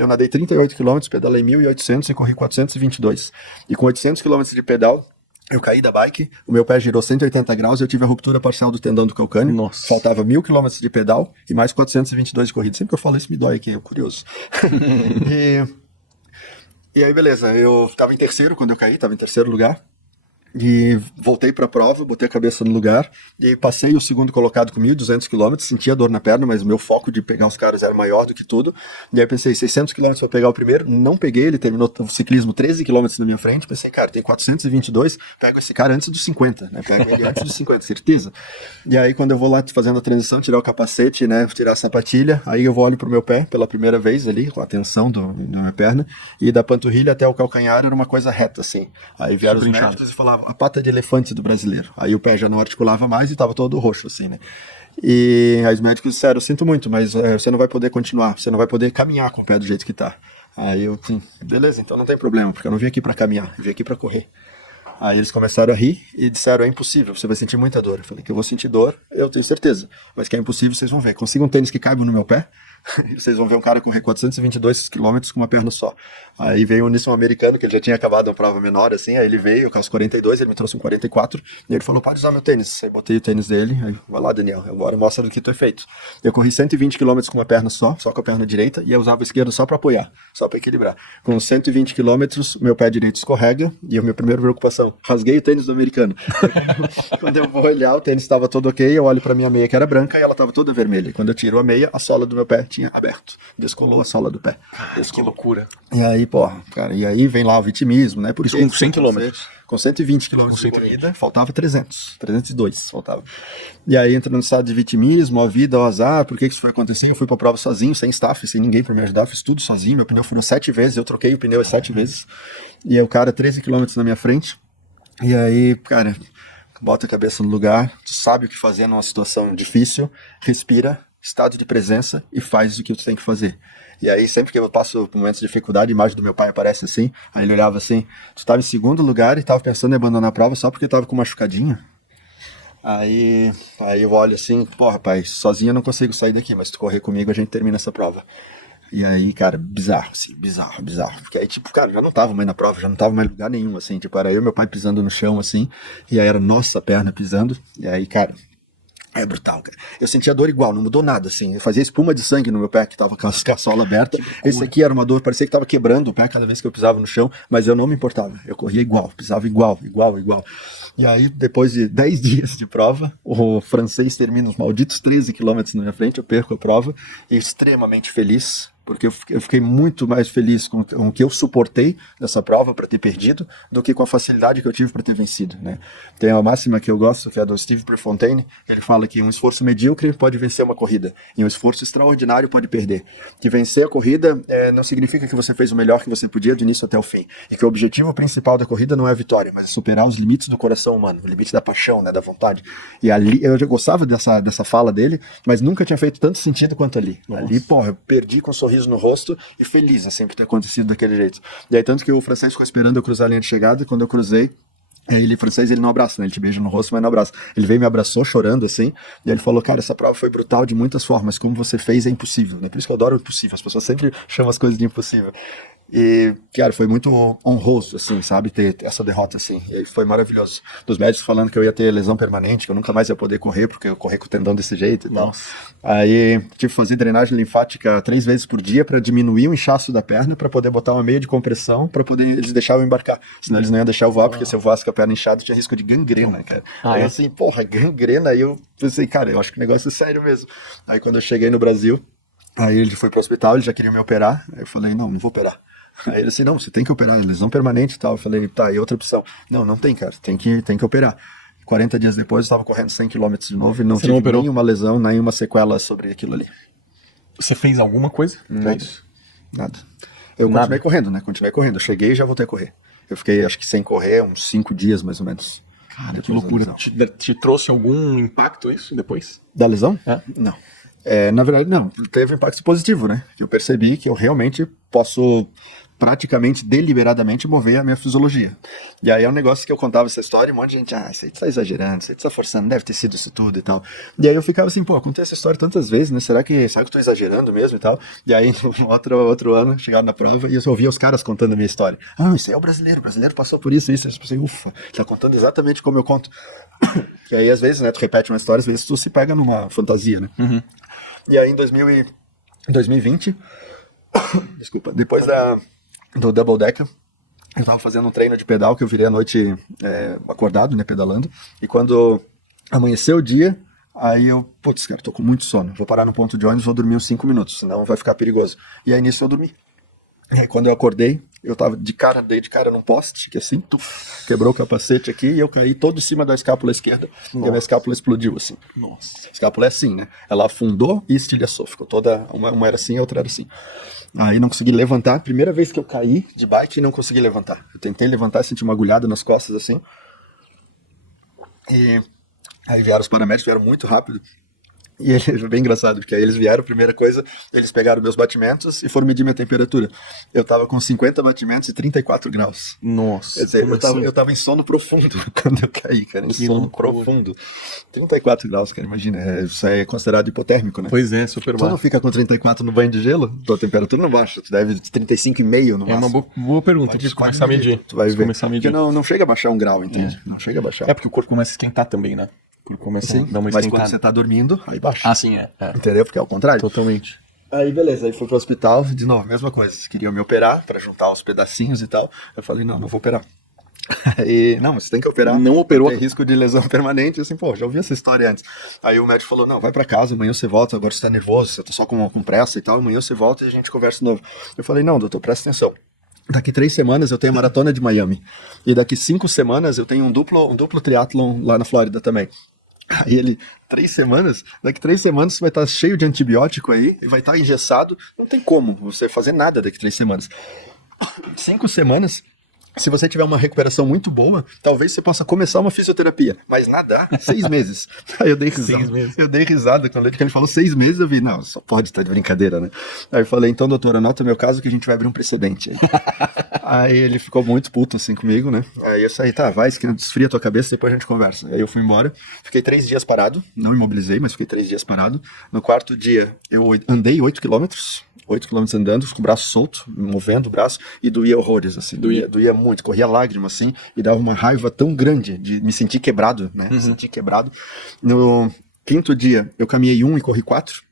Eu nadei 38 km, pedalei 1.800 e corri 422. E com 800 km de pedal, eu caí da bike, o meu pé girou 180 graus e eu tive a ruptura parcial do tendão do calcâneo. Nossa. Faltava 1.000 km de pedal e mais 422 de corrida. Sempre que eu falo isso me dói aqui, eu curioso. E aí, beleza, eu estava em terceiro quando eu caí, estava em terceiro lugar. E voltei para a prova, botei a cabeça no lugar e passei o segundo colocado com 1.200 km, sentia dor na perna, mas o meu foco de pegar os caras era maior do que tudo. E aí pensei, 600 km para pegar o primeiro, não peguei, ele terminou o ciclismo 13 km na minha frente, pensei, cara, tem 422, pego esse cara antes dos 50, né? Pego ele antes dos 50, certeza. E aí quando eu vou lá fazendo a transição, tirar o capacete, né, tirar a sapatilha, aí eu olho pro meu pé pela primeira vez ali, com a tensão da minha perna, e da panturrilha até o calcanhar era uma coisa reta, assim. Aí vieram os médicos e falavam, a pata de elefante do brasileiro. Aí o pé já não articulava mais e tava todo roxo, assim, né? E aí os médicos disseram, sinto muito, mas você não vai poder continuar, você não vai poder caminhar com o pé do jeito que tá. Aí eu, beleza, então não tem problema, porque eu não vim aqui pra caminhar, eu vim aqui pra correr. Aí eles começaram a rir e disseram, é impossível, você vai sentir muita dor. Eu falei que eu vou sentir dor, eu tenho certeza, mas que é impossível, vocês vão ver. Consiga um tênis que caiba no meu pé, vocês vão ver um cara correr 422 km com uma perna só. Aí veio um americano, que ele já tinha acabado uma prova menor, assim, aí ele veio com os 42, ele me trouxe um 44, e ele falou, pode usar meu tênis. Aí botei o tênis dele, aí, vai lá, Daniel, agora mostra do que tu é feito. Eu corri 120 km com uma perna só com a perna direita, e eu usava a esquerda só para apoiar, só para equilibrar. Com 120 km, meu pé direito escorrega, e a minha primeira preocupação, rasguei o tênis do americano. Quando eu vou olhar, o tênis estava todo ok, eu olho para minha meia que era branca, e ela estava toda vermelha. Quando eu tiro a meia, a sola do meu pé tinha aberto, descolou a sola do pé. Que loucura. E aí, porra, cara, e aí vem lá o vitimismo, né? Por isso com 100 km. Com 120 km de corrida, faltava 302 faltava. E aí entra no estado de vitimismo, a vida, o azar, por que isso foi acontecer? Eu fui pra prova sozinho, sem staff, sem ninguém pra me ajudar, fiz tudo sozinho, meu pneu furou 7 vezes, eu troquei o pneu 7 vezes, e aí o cara 13 km na minha frente, e aí, cara, bota a cabeça no lugar, tu sabe o que fazer numa situação difícil, respira, estado de presença e faz o que tu tem que fazer. E aí, sempre que eu passo por momentos de dificuldade, a imagem do meu pai aparece assim, aí ele olhava assim, tu estava em segundo lugar e estava pensando em abandonar a prova só porque estava com machucadinho? Aí eu olho assim, pô, rapaz, sozinho eu não consigo sair daqui, mas se tu correr comigo a gente termina essa prova. E aí, cara, bizarro, assim, bizarro. Porque aí, tipo, cara, já não tava mais na prova, já não tava mais em lugar nenhum, assim, tipo, era eu e meu pai pisando no chão, assim, e aí era nossa perna pisando, e aí, cara, é brutal, cara. Eu sentia dor igual, não mudou nada, assim. Eu fazia espuma de sangue no meu pé, que tava com a sola aberta. Esse aqui era uma dor, parecia que tava quebrando o pé cada vez que eu pisava no chão, mas eu não me importava. Eu corria igual, pisava igual. E aí, depois de 10 dias de prova, o francês termina os malditos 13 quilômetros na minha frente, eu perco a prova, e extremamente feliz, porque eu fiquei muito mais feliz com o que eu suportei dessa prova para ter perdido do que com a facilidade que eu tive para ter vencido, né? Tem uma máxima que eu gosto, que é do Steve Prefontaine, ele fala que um esforço medíocre pode vencer uma corrida e um esforço extraordinário pode perder. Que vencer a corrida não significa que você fez o melhor que você podia do início até o fim, e que o objetivo principal da corrida não é a vitória, mas é superar os limites do coração humano, o limite da paixão, né, da vontade. E ali, eu já gostava dessa fala dele, mas nunca tinha feito tanto sentido quanto ali. Nossa. Ali, pô, eu perdi com um sorriso no rosto e feliz, assim, por ter acontecido daquele jeito. E aí, tanto que o francês ficou esperando eu cruzar a linha de chegada, e quando eu cruzei, ele, francês, ele não abraça, né? Ele te beija no rosto, mas não abraça. Ele veio e me abraçou chorando, assim, e ele falou, cara, essa prova foi brutal de muitas formas, como você fez é impossível, né? Por isso que eu adoro o impossível, as pessoas sempre chamam as coisas de impossível. E, cara, foi muito honroso, assim, sabe, ter essa derrota, assim, e foi maravilhoso. Dos médicos falando que eu ia ter lesão permanente, que eu nunca mais ia poder correr, porque eu corri com o tendão desse jeito e tal. Aí, tive que fazer drenagem linfática 3 vezes por dia para diminuir o inchaço da perna, para poder botar uma meia de compressão, para poder eles deixarem eu embarcar. Senão eles não iam deixar eu voar, porque se eu voasse com a perna inchada, tinha risco de gangrena, cara. Aí, assim, porra, gangrena, aí eu pensei, cara, eu acho que o negócio é sério mesmo. Aí, quando eu cheguei no Brasil, aí ele foi pro hospital, ele já queria me operar, aí eu falei, não vou operar. Aí ele assim, não, você tem que operar, lesão permanente e tal. Eu falei, tá, e outra opção? Não tem, cara, tem que operar. 40 dias depois eu estava correndo 100 km de novo e não tive nenhuma lesão, nenhuma sequela sobre aquilo ali. Você fez alguma coisa? Nada. Eu continuei correndo, né? Eu cheguei e já voltei a correr. Eu fiquei, acho que sem correr, uns 5 dias mais ou menos. Cara, que loucura. Te trouxe algum impacto isso depois? Da lesão? Não. Na verdade, não. Teve impacto positivo, né? Que eu percebi que eu realmente posso praticamente deliberadamente mover a minha fisiologia. E aí é um negócio que eu contava essa história e um monte de gente, isso aí tu tá exagerando, isso aí tu tá forçando, deve ter sido isso tudo e tal. E aí eu ficava assim, pô, contei essa história tantas vezes, né? Será que eu tô exagerando mesmo e tal? E aí no outro ano, chegava na prova e eu só ouvia os caras contando a minha história. Isso aí é o brasileiro passou por isso, isso. Eu pensei, ufa, tá contando exatamente como eu conto. E aí às vezes, né, tu repete uma história, às vezes tu se pega numa fantasia, né? E aí em 2020, desculpa, depois do Double Decker, eu tava fazendo um treino de pedal que eu virei a noite acordado, né, pedalando. E quando amanheceu o dia, aí eu, putz, cara, tô com muito sono. Vou parar no ponto de ônibus, vou dormir uns 5 minutos, senão vai ficar perigoso. E aí nisso eu dormi. E aí quando eu acordei, eu tava dei de cara num poste, que assim, quebrou o capacete aqui, e eu caí todo em cima da escápula esquerda, e a minha escápula explodiu, assim. Nossa. A escápula é assim, né? Ela afundou e estilhaçou, ficou toda, uma era assim, a outra era assim. Aí não consegui levantar, primeira vez que eu caí de bike e não consegui levantar. Eu tentei levantar, senti uma agulhada nas costas, assim. E aí vieram os paramédicos, vieram muito rápido. E é bem engraçado, porque aí eles vieram, primeira coisa, eles pegaram meus batimentos e foram medir minha temperatura. Eu tava com 50 batimentos e 34 graus. Nossa. Quer dizer, eu tava em sono profundo quando eu caí, cara, em sono profundo. 34 graus, cara, imagina, isso aí é considerado hipotérmico, né? Pois é, super Tu não baixo. fica com 34 no banho de gelo, tua temperatura não baixa, tu deve 35,5 no máximo. É uma boa pergunta, preciso começar a medir. Tu vai ver, Começar a medir. porque não chega a baixar 1 grau, entende? Não chega a baixar. É porque o corpo começa a esquentar também, né? O corpo começa a dar uma Mas esquentada. quando você tá dormindo, aí baixa. Ah, sim, é. Entendeu? Porque é o contrário. Totalmente. Aí beleza, aí fui pro hospital, de novo, mesma coisa. Eles queriam me operar pra juntar os pedacinhos e tal. Eu falei, não vou operar. Aí, não, você tem que operar. Não operou? Tem risco de lesão permanente. Eu assim, pô, já ouvi essa história antes. Aí o médico falou, não, vai pra casa, amanhã você volta, agora você tá nervoso, você tá só com pressa e tal, amanhã você volta e a gente conversa de novo. Eu falei, não, doutor, presta atenção. Daqui 3 semanas eu tenho a maratona de Miami. E daqui 5 semanas eu tenho um duplo triatlon lá na Flórida também. Aí ele, 3 semanas? Daqui 3 semanas você vai estar cheio de antibiótico aí, e vai estar engessado, não tem como você fazer nada daqui 3 semanas. 5 semanas, se você tiver uma recuperação muito boa, talvez você possa começar uma fisioterapia, mas nadar, 6 meses. Aí eu dei risada. 6 meses. Eu dei risada quando ele falou 6 meses, eu vi, não, só pode estar de brincadeira, né? Aí eu falei, então doutor, anota meu caso que a gente vai abrir um precedente aí. Aí ele ficou muito puto assim comigo, né? Aí eu saí, tá, vai, esfria tua cabeça, depois a gente conversa. Aí eu fui embora, fiquei 3 dias parado, não imobilizei, mas fiquei 3 dias parado. No 4º dia eu andei 8 quilômetros andando, com o braço solto, movendo o braço, e doía horrores, assim, doía muito, corria lágrima, assim, e dava uma raiva tão grande de me sentir quebrado, né? Me sentir quebrado. No 5º dia eu caminhei 1 e corri 4.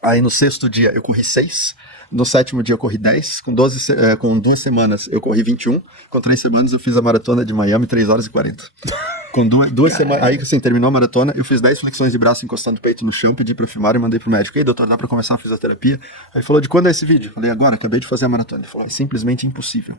Aí no 6º dia eu corri 6. No 7º dia eu corri 10, com 2 semanas eu corri 21, com 3 semanas eu fiz a maratona de Miami 3 horas e 40. Com duas semanas, aí assim, terminou a maratona, eu fiz 10 flexões de braço encostando o peito no chão, pedi pra filmar e mandei pro médico. E aí, doutor, dá pra começar a fisioterapia? Aí ele falou, de quando é esse vídeo? Eu falei, agora, acabei de fazer a maratona. Ele falou, é simplesmente impossível.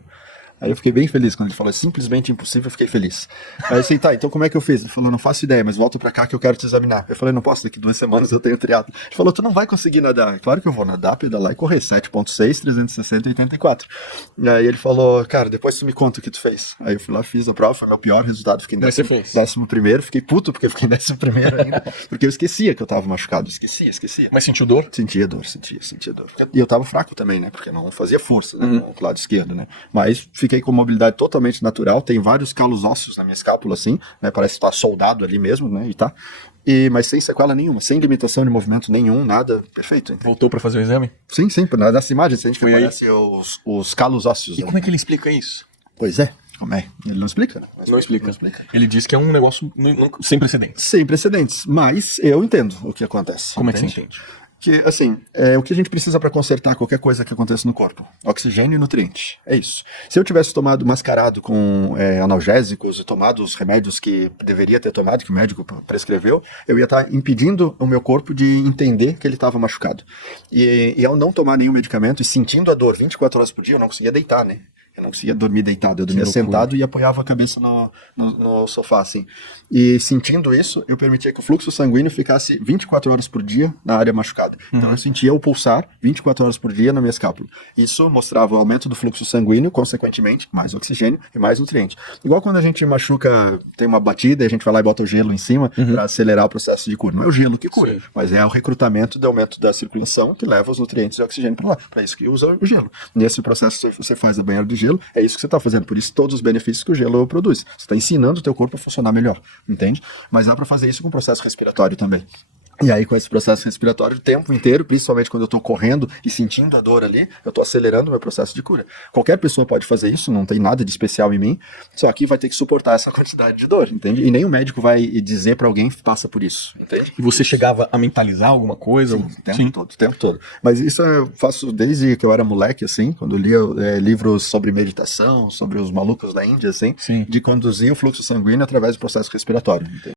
Aí eu fiquei bem feliz quando ele falou, é simplesmente impossível, eu fiquei feliz. Aí eu disse, tá, então como é que eu fiz? Ele falou, não faço ideia, mas volta pra cá que eu quero te examinar. Eu falei, não posso, daqui 2 semanas eu tenho triatlo. Ele falou, tu não vai conseguir nadar. Claro que eu vou nadar, pedalar e correr, 7.6, 360 e 84. E aí ele falou, cara, depois tu me conta o que tu fez. Aí eu fui lá, fiz a prova, foi meu pior resultado, fiquei em 11º, fiquei puto porque eu fiquei em 11º ainda, porque eu esquecia que eu tava machucado, esquecia. Mas sentiu dor? Sentia dor. E eu tava fraco também, né, porque não fazia força, né, no lado esquerdo, né, mas fiquei com mobilidade totalmente natural, tem vários calos ósseos na minha escápula, assim, né, parece que tá soldado ali mesmo, né, e tá, mas sem sequela nenhuma, sem limitação de movimento nenhum, nada, perfeito. Então. Voltou pra fazer o exame? Sim, nessa imagem, a gente que aparece os calos ósseos. E como é que ele explica isso? Pois é. Como é? Ele não explica, né? Não explica. Ele diz que é um negócio sem precedentes. Sem precedentes, mas eu entendo o que acontece. Como é que você entende? Que, assim, o que a gente precisa para consertar qualquer coisa que aconteça no corpo? Oxigênio e nutriente. É isso. Se eu tivesse tomado mascarado com analgésicos e tomado os remédios que deveria ter tomado, que o médico prescreveu, eu ia estar impedindo o meu corpo de entender que ele estava machucado. E ao não tomar nenhum medicamento e sentindo a dor 24 horas por dia, eu não conseguia deitar, né? Eu não conseguia dormir deitado, eu dormia loucura. sentado e apoiava a cabeça no sofá, assim. E sentindo isso, eu permitia que o fluxo sanguíneo ficasse 24 horas por dia na área machucada. Então eu sentia o pulsar 24 horas por dia na minha escápula. Isso mostrava o aumento do fluxo sanguíneo, consequentemente, mais oxigênio e mais nutriente. Igual quando a gente machuca, tem uma batida e a gente vai lá e bota o gelo em cima para acelerar o processo de cura. Não é o gelo que cura, mas é o recrutamento de aumento da circulação que leva os nutrientes e oxigênio para lá. Para isso que usa o gelo. Nesse processo você faz a banheira de gelo, é isso que você está fazendo. Por isso todos os benefícios que o gelo produz. Você está ensinando o teu corpo a funcionar melhor, entende? Mas dá para fazer isso com o processo respiratório também. E aí, com esse processo respiratório, o tempo inteiro, principalmente quando eu estou correndo e sentindo a dor ali, eu estou acelerando o meu processo de cura. Qualquer pessoa pode fazer isso, não tem nada de especial em mim, só que vai ter que suportar essa quantidade de dor, entende? E nem o médico vai dizer para alguém que passa por isso, entende? E você chegava a mentalizar alguma coisa? O tempo todo. Mas isso eu faço desde que eu era moleque, assim, quando eu lia livros sobre meditação, sobre os malucos da Índia, assim, de conduzir o fluxo sanguíneo através do processo respiratório, entende?